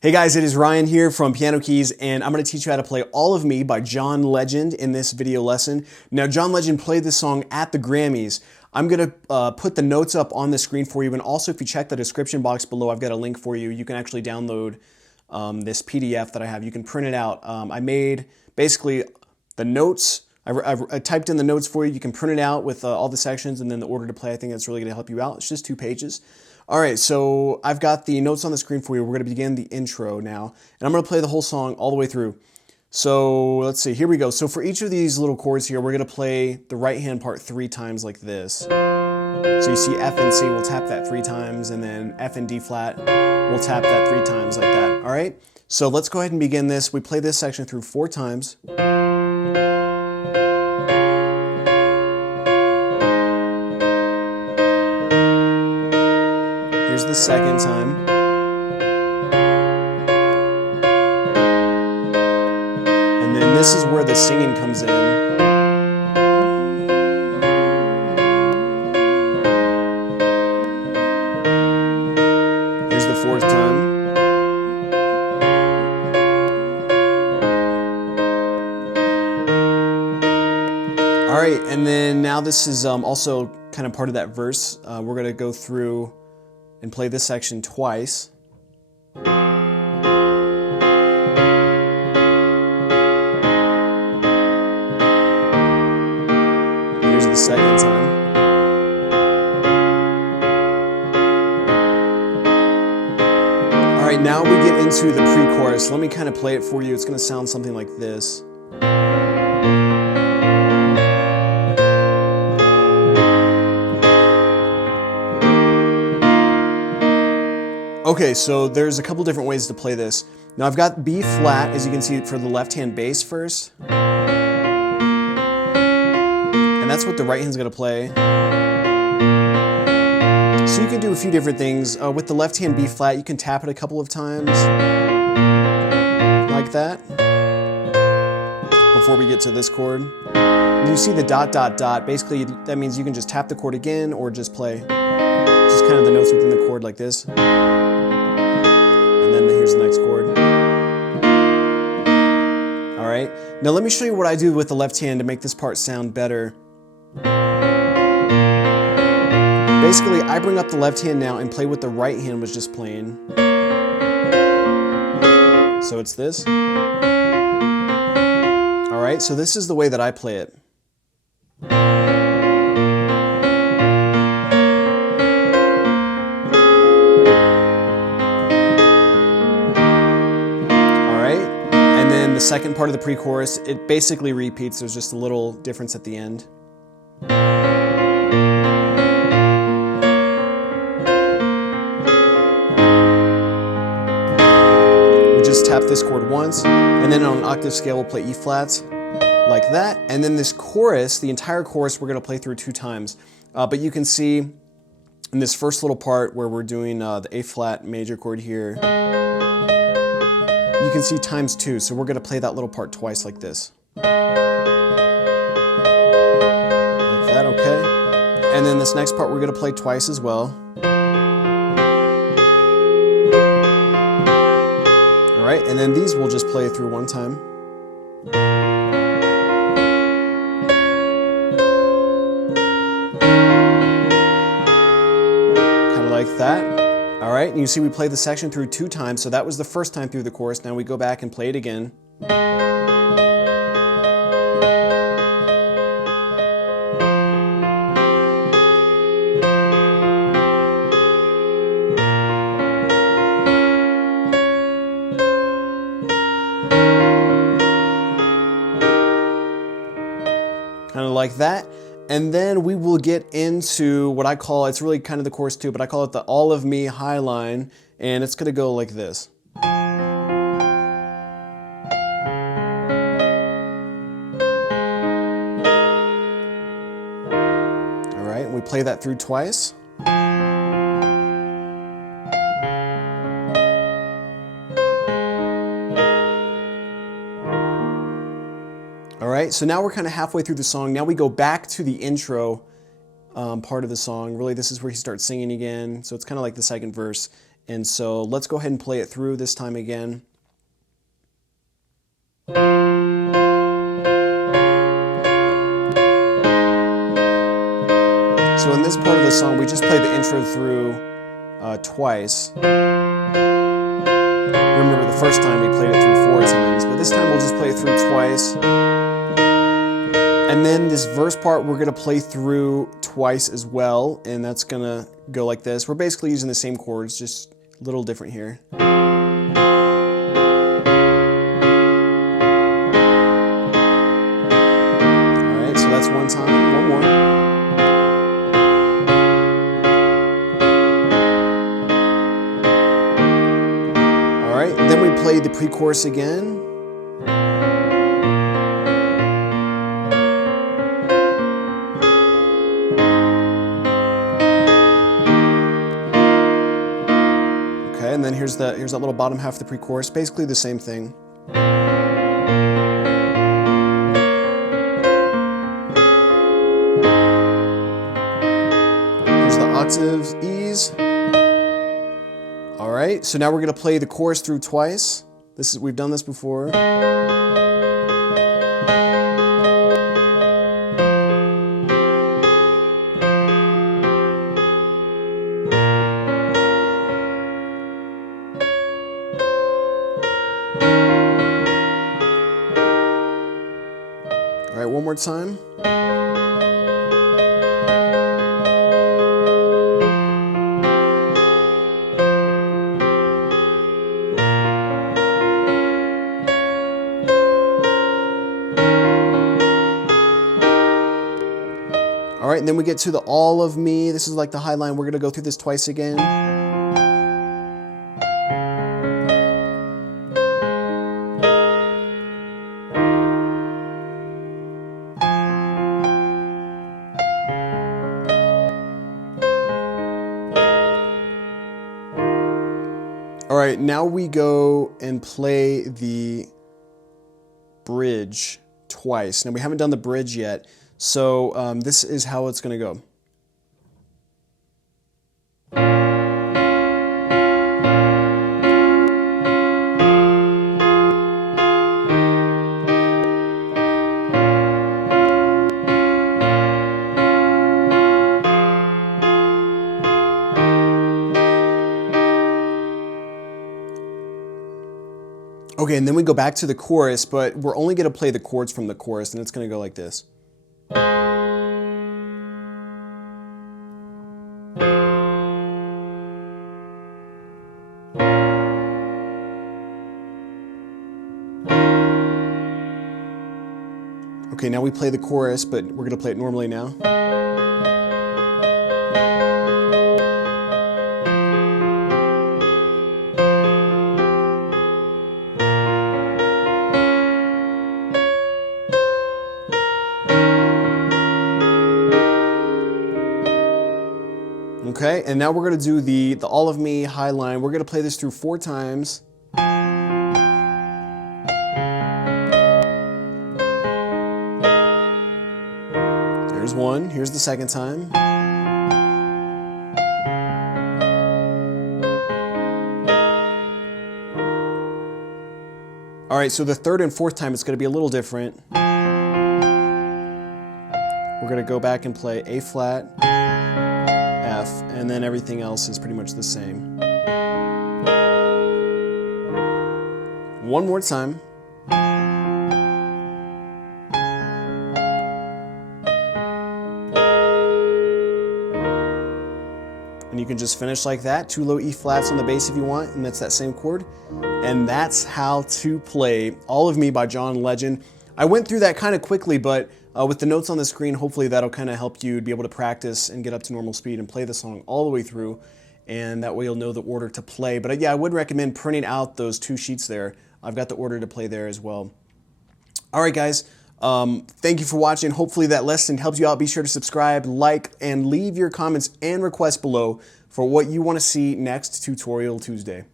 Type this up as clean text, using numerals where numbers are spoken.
Hey guys, it is Ryan here from Piano Keys, and I'm going to teach you how to play All of Me by John Legend in this video lesson. Now, John Legend played this song at the Grammys. I'm going to put the notes up on the screen for you, and also if you check the description box below, I've got a link for you. You can actually download this PDF that I have. You can print it out. I made basically the notes. I typed in the notes for you. You can print it out with all the sections and then the order to play. I think that's really going to help you out. It's just 2 pages. All right, so I've got the notes on the screen for you. We're going to begin the intro now, and I'm going to play the whole song all the way through. So let's see, here we go. So for each of these little chords here, we're going to play the right hand part 3 times like this. So you see F and C, we'll tap that 3 times, and then F and D flat, we'll tap that 3 times like that. All right, so let's go ahead and begin this. We play this section through 4 times. Here's the second time. And then this is where the singing comes in. Here's the 4th time. All right, and then now this is also kind of part of that verse. We're going to go through and play this section twice. Here's the second time. All right, now we get into the pre-chorus. Let me kind of play it for you. It's going to sound something like this. Okay, so there's a couple different ways to play this. Now I've got B flat, as you can see, for the left hand bass first. And that's what the right hand's gonna play. So you can do a few different things. With the left hand B flat, you can tap it a couple of times, like that, before we get to this chord. And you see the dot, dot, dot. Basically, that means you can just tap the chord again or just play. Just kind of the notes within the chord like this. And then here's the next chord. All right, now let me show you what I do with the left hand to make this part sound better. Basically, I bring up the left hand now and play what the right hand was just playing. So it's this. All right, so this is the way that I play it. The second part of the pre-chorus, it basically repeats. There's just a little difference at the end. We just tap this chord once, and then on an octave scale, we'll play E flats like that. And then this chorus, the entire chorus, we're going to play through 2 times. But you can see in this first little part where we're doing the A flat major chord here, you can see times 2, so we're going to play that little part twice like this. Like that, okay? And then this next part we're going to play twice as well. All right, and then these we'll just play through 1 time. Kind of like that. All right, and you see we played the section through 2 times, so that was the first time through the chorus. Now we go back and play it again. Kind of like that. And then we will get into what I call, it's really kind of the chorus too, but I call it the All of Me high line, and it's gonna go like this. All right, and we play that through twice. All right, so now we're kind of halfway through the song. Now we go back to the intro part of the song. Really, this is where he starts singing again. So it's kind of like the second verse. And so let's go ahead and play it through this time again. So in this part of the song, we just play the intro through twice. Remember the first time we played it through 4 times, but this time we'll just play it through twice. And then this verse part we're gonna play through twice as well, and that's gonna go like this. We're basically using the same chords, just a little different here. Alright, so that's one time, one more. Alright, then we play the pre-chorus again. And then here's that little bottom half of the pre-chorus, basically the same thing. Here's the octaves, E's. All right, so now we're gonna play the chorus through twice. We've done this before. All right, one more time. All right, and then we get to the All of Me. This is like the high line. We're gonna go through this twice again. All right, now we go and play the bridge twice. Now we haven't done the bridge yet, so this is how it's gonna go. Okay, and then we go back to the chorus, but we're only gonna play the chords from the chorus, and it's gonna go like this. Okay, now we play the chorus, but we're gonna play it normally now. Okay, and now we're gonna do the All of Me high line. We're gonna play this through 4 times. There's one, here's the second time. All right, so the third and fourth time it's gonna be a little different. We're gonna go back and play A flat, F, and then everything else is pretty much the same. One more time. And you can just finish like that, 2 low E flats on the bass if you want, and that's that same chord. And that's how to play All of Me by John Legend. I went through that kind of quickly, but with the notes on the screen, hopefully that'll kind of help you be able to practice and get up to normal speed and play the song all the way through, and that way you'll know the order to play. But yeah, I would recommend printing out those 2 sheets there. I've got the order to play there as well. All right, guys, thank you for watching. Hopefully that lesson helps you out. Be sure to subscribe, like, and leave your comments and requests below for what you want to see next Tutorial Tuesday.